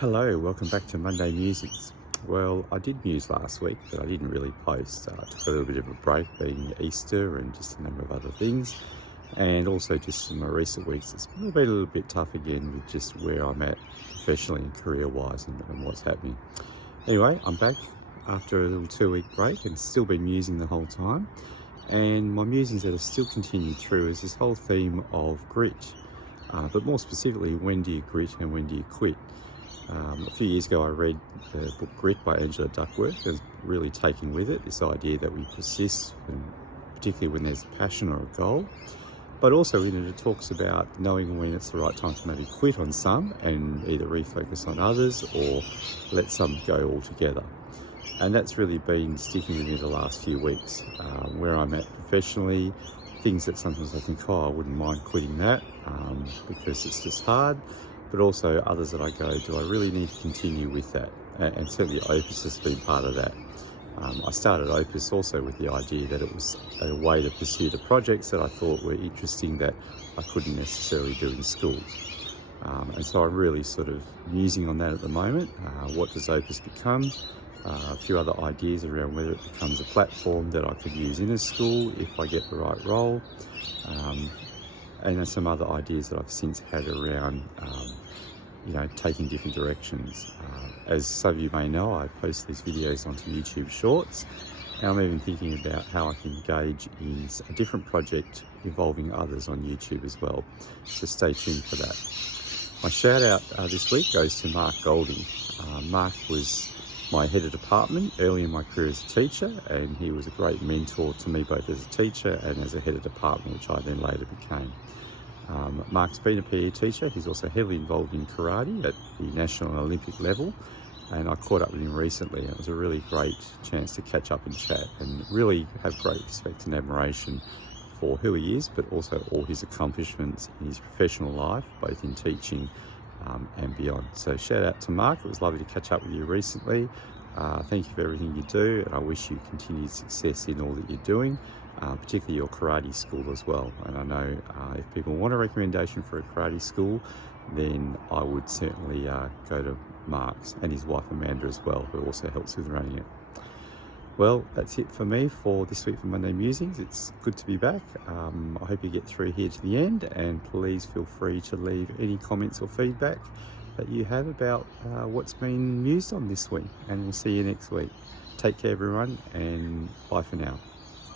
Hello, welcome back to Monday Musings. Well, I did muse last week, but I didn't really post. I took a little bit of a break, being Easter and just a number of other things. And also just in my recent weeks, it's been a little bit tough again with just where I'm at professionally and career-wise and what's happening. Anyway, I'm back after a little 2-week break and still been musing the whole time. And my musings that have still continued through is this whole theme of grit. But more specifically, when do you grit and when do you quit? A few years ago I read the book Grit by Angela Duckworth and was really taken with it, this idea that we persist, and particularly when there's a passion or a goal. But also in it talks about knowing when it's the right time to maybe quit on some and either refocus on others or let some go altogether. And that's really been sticking with me the last few weeks. Where I'm at professionally, things that sometimes I think, I wouldn't mind quitting that because it's just hard. But also others that I go, do I really need to continue with that? And certainly Opus has been part of that. I started Opus also with the idea that it was a way to pursue the projects that I thought were interesting that I couldn't necessarily do in schools. And so I'm really sort of musing on that at the moment. What does Opus become? A few other ideas around whether it becomes a platform that I could use in a school if I get the right role. And there's some other ideas that I've since had around, taking different directions. As some of you may know, I post these videos onto YouTube Shorts, and I'm even thinking about how I can engage in a different project involving others on YouTube as well. So stay tuned for that. My shout out this week goes to Mark Golding. Mark was my head of department early in my career as a teacher, and he was a great mentor to me both as a teacher and as a head of department, which I then later became. Mark's been a PE teacher. He's also heavily involved in karate at the national and Olympic level, and I caught up with him recently. It was a really great chance to catch up and chat and really have great respect and admiration for who he is, but also all his accomplishments in his professional life, both in teaching and beyond. So shout out to Mark. It was lovely to catch up with you recently. Thank you for everything you do, and I wish you continued success in all that you're doing, particularly your karate school as well. And I know if people want a recommendation for a karate school, then I would certainly go to Mark's and his wife Amanda as well, who also helps with running it. Well, that's it for me for this week for Monday Musings. It's good to be back. I hope you get through here to the end, and please feel free to leave any comments or feedback that you have about what's been mused on this week, and we'll see you next week. Take care everyone, and bye for now.